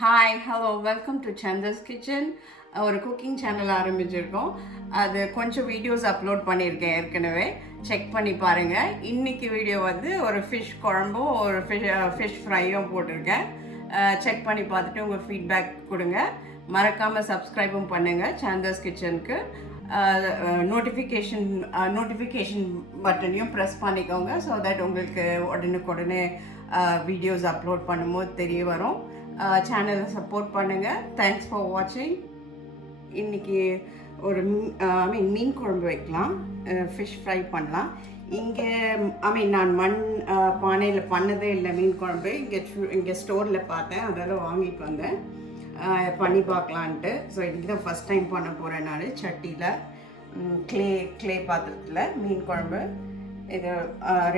Hi hello welcome to Santhas kitchen ஒரு cooking channel ஆரம்பிச்சிருக்கோம். அது கொஞ்சம் வீடியோஸ் அப்லோட் பண்ணியிருக்கேன் ஏற்கனவே. செக் பண்ணி பாருங்கள் இன்னைக்கு வீடியோ வந்து ஒரு ஃபிஷ் குழம்பும் ஒரு ஃபிஷ் ஃபிஷ் ஃப்ரையும் போட்டிருக்கேன். செக் பண்ணி பார்த்துட்டு உங்கள் ஃபீட்பேக் கொடுங்க. மறக்காமல் சப்ஸ்கிரைபும் பண்ணுங்கள் சந்தஸ் கிச்சனுக்கு நோட்டிஃபிகேஷன் நோட்டிஃபிகேஷன் பட்டனையும் ப்ரெஸ் பண்ணிக்கோங்க ஸோ தட் உங்களுக்கு உடனுக்குடனே வீடியோஸ் அப்லோட் பண்ணும்போது தெரிய வரும். சேனலை சப்போர்ட் பண்ணுங்கள் தேங்க்ஸ் ஃபார் வாட்சிங் இன்றைக்கி ஒரு ஐ மீன் மீன் குழம்பு வைக்கலாம். ஃபிஷ் ஃப்ரை பண்ணலாம். இங்கே ஐ மீன் நான் மண் பானையில் பண்ணதே இல்லை மீன் குழம்பு. இங்கே இங்கே ஸ்டோரில் பார்த்தேன். அதெல்லாம் வாங்கிட்டு வந்தேன். பண்ணி பார்க்கலான்ட்டு. ஸோ இன்றைக்கி தான் ஃபஸ்ட் டைம் பண்ண போகிறேன் நான். சட்டியில் க்ளே க்ளே பாத்திரத்தில் மீன் குழம்பு. இது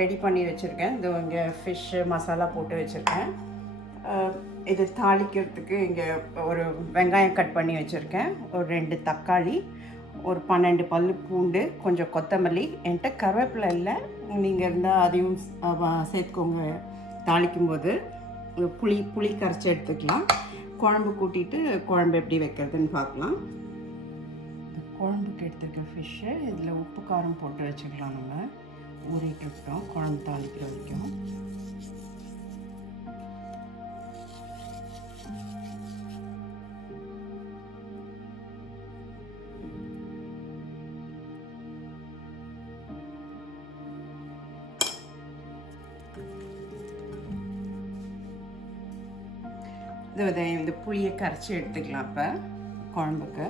ரெடி பண்ணி வச்சுருக்கேன். இது இங்கே ஃபிஷ்ஷு மசாலா போட்டு வச்சுருக்கேன். இது தாளிக்கிறதுக்கு இங்கே ஒரு வெங்காயம் கட் பண்ணி வச்சுருக்கேன். ஒரு ரெண்டு தக்காளி ஒரு பன்னெண்டு பல் பூண்டு கொஞ்சம் கொத்தமல்லி. என்கிட்ட கருவேப்பிலை இல்லை. நீங்கள் இருந்தால் அதையும் சேர்த்துக்கோங்க. தாளிக்கும் போது புளி புளி கரைச்சி எடுத்துக்கலாம். குழம்பு கூட்டிட்டு குழம்பு எப்படி வைக்கிறதுன்னு பார்க்கலாம். குழம்புக்கு எடுத்துருக்க ஃபிஷ்ஷு இதில் உப்பு காரம் போட்டு வச்சுக்கலாம் நம்ம. ஊறிட்டு இருக்கோம் குழம்பு தாளிக்கிற வரைக்கும். இந்த இதை இந்த புளியை கரைச்சி எடுத்துக்கலாம் இப்போ குழம்புக்கு.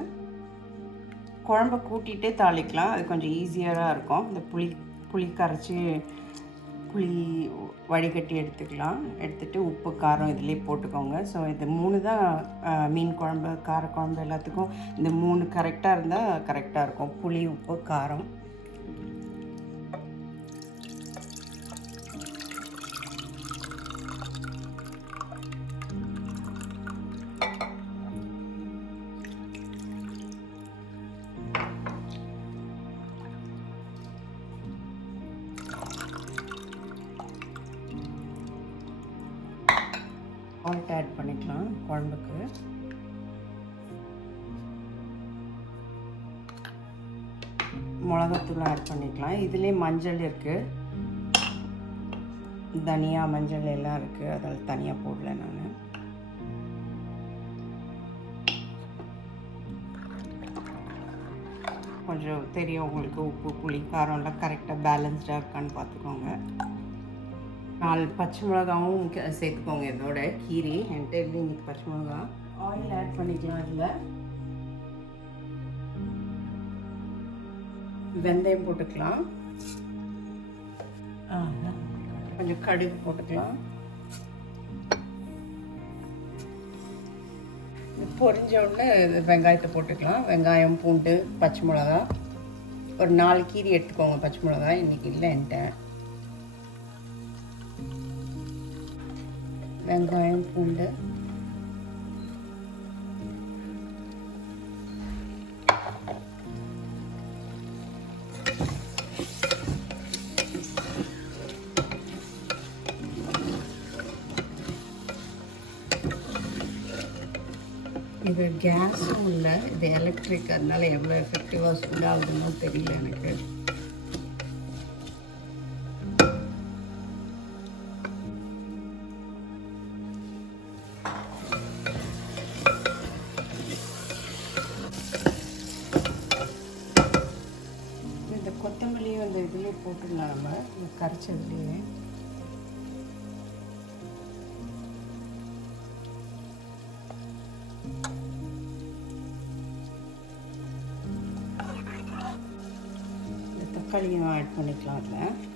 குழம்ப கூட்டிகிட்டே தாளிக்கலாம். அது கொஞ்சம் ஈஸியாக இருக்கும். இந்த புளி புளி கரைச்சி புளி வடிகட்டி எடுத்துக்கலாம். எடுத்துகிட்டு உப்பு காரம் இதிலே போட்டுக்கோங்க. ஸோ இது மூணு தான் மீன் குழம்பு கார குழம்பு எல்லாத்துக்கும் இந்த மூணு கரெக்டாக இருந்தால் கரெக்டாக இருக்கும். புளி உப்பு காரம். சால்ட் ஆட் பண்ணிக்கலாம் குழம்புக்கு. மிளகாத்தூள் ஆட் பண்ணிக்கலாம். இதுலேயே மஞ்சள் இருக்குது தனியா மஞ்சள் எல்லாம் இருக்குது அதில் தனியாக போடல நான். கொஞ்சம் தெரியும் உங்களுக்கு உப்பு புளி காரம்லாம் கரெக்டாக பேலன்ஸ்டாக இருக்கான்னு பார்த்துக்கோங்க. நாலு பச்சை மிளகாவும் சேர்த்துக்கோங்க இதோட கீரி என்கிட்ட இருந்து இன்னைக்கு பச்சை மிளகா. ஆயில் ஆட் பண்ணிக்கலாம் அதில் வெந்தயம் போட்டுக்கலாம். கொஞ்சம் கடுகு போட்டுக்கலாம். பொரிஞ்ச உடனே வெங்காயத்தை போட்டுக்கலாம். வெங்காயம் பூண்டு பச்சை மிளகா. ஒரு நாலு கீரி எடுத்துக்கோங்க பச்சை மிளகா. இன்றைக்கி இல்லை என்கிட்ட. வெங்காயம் பூண்டு இது கேஸும் இல்லை இது எலக்ட்ரிக் அதனால எவ்வளோ எஃபெக்டிவாக சூடாகுதுன்னு தெரியல எனக்கு. இதுலேயே போட்டுடலாம்? நம்ம இந்த கரைச்சதுலேயே தக்காளியும் ஆட் பண்ணிக்கலாம் அதில்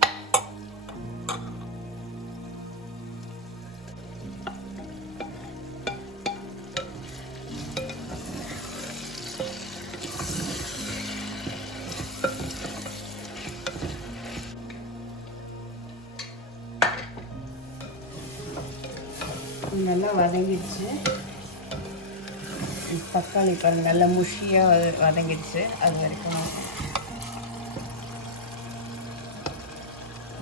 நல்லா வதங்கிடுச்சு. தக்காளி பாருங்க நல்லா முஷியாக வதங்கிடுச்சு. அது வரைக்கும்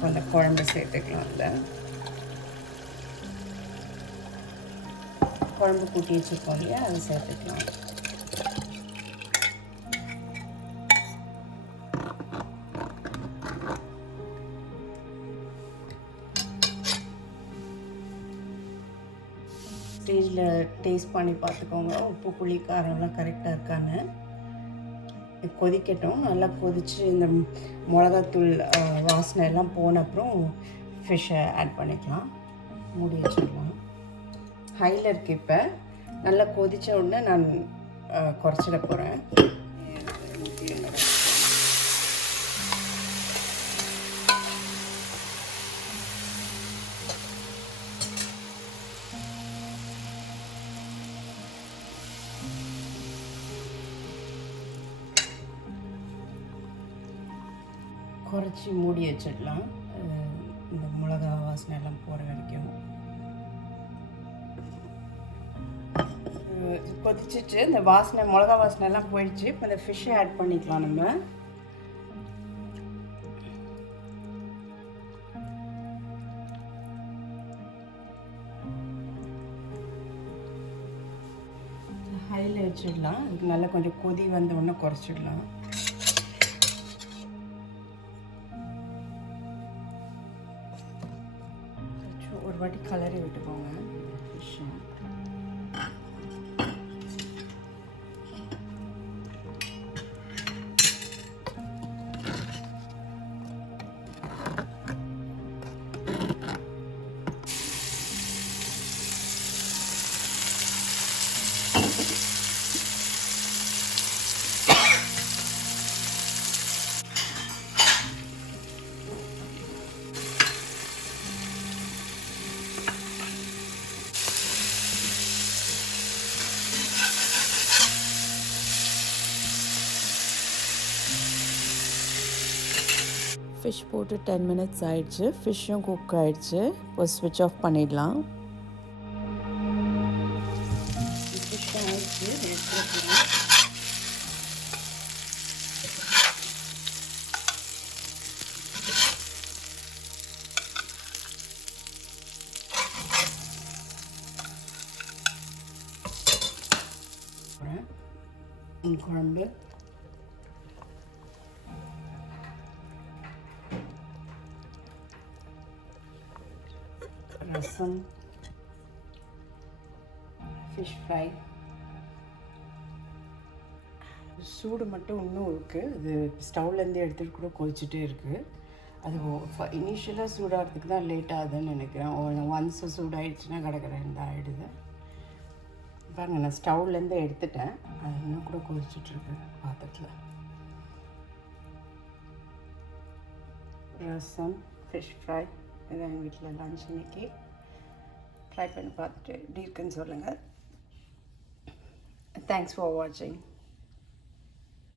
அந்த குழம்பு சேர்த்துக்கலாம் இல்லை குழம்பு கூட்டி வச்சுருக்கோம் இல்லையா? அதை சேர்த்துக்கலாம். ஸ்டேஜில் டேஸ்ட் பண்ணி பார்த்துக்கோங்க. உப்பு புளி காரம்லாம் கரெக்டாக இருக்கான்னு. கொதிக்கட்டும். நல்லா கொதித்து இந்த மிளகாத்தூள் வாசனை எல்லாம் போன அப்புறம் ஃபிஷ்ஷை ஆட் பண்ணிக்கலாம். மூடி வச்சிடலாம். ஹையில் இருக்கு இப்போ நல்லா கொதித்த உடனே நான் குறைச்சிட போகிறேன் குறைச்சி மூடி வச்சிடலாம். இந்த மிளகா வாசனை எல்லாம் போகிற வரைக்கும். கொதிச்சிச்சு. இந்த வாசனை மிளகா வாசனை எல்லாம் போயிடுச்சு. இப்போ இந்த ஃபிஷ்ஷை ஆட் பண்ணிக்கலாம் நம்ம. ஹையில் வச்சிடலாம். இதுக்கு நல்லா கொஞ்சம் கொதி வந்த உடனே குறைச்சிடலாம். ஃபிஷ் போட்டு டென் மினிட்ஸ் ஆயிடுச்சு. ஃபிஷ்ஷும் குக் ஆயிடுச்சு இப்போ ஸ்விட்ச் ஆஃப் பண்ணிடலாம். ஃபிஷ் ஆயிடுச்சு எடுத்துக்கலாம் மீன் குழம்பு. ரசம் ஃபிஷ் ஃப்ரை சூடு மட்டும் இன்னும் இருக்குது இது ஸ்டவ்லேருந்து எடுத்துகிட்டு கூட கொதிச்சுட்டே இருக்குது அது இனிஷியலாக சூடாகிறதுக்கு தான் லேட் ஆகுதுன்னு நினைக்கிறேன். ஒன்ஸ் சூடாயிடுச்சுன்னா கடற்கரை இந்த ஆகிடுது பாருங்க நான் ஸ்டவ்லேருந்து எடுத்துட்டேன். அது இன்னும் கூட கொதிச்சுட்ருக்கு பாத்திரத்தில். ரசம் ஃபிஷ் ஃப்ரை இதான் எங்கள் வீட்டில் லஞ்ச் இன்னைக்கு. ட்ரை பண்ணி பார்த்துட்டு எப்படி இருக்குன்னு சொல்லுங்கள் தேங்க்ஸ் ஃபார் வாட்சிங்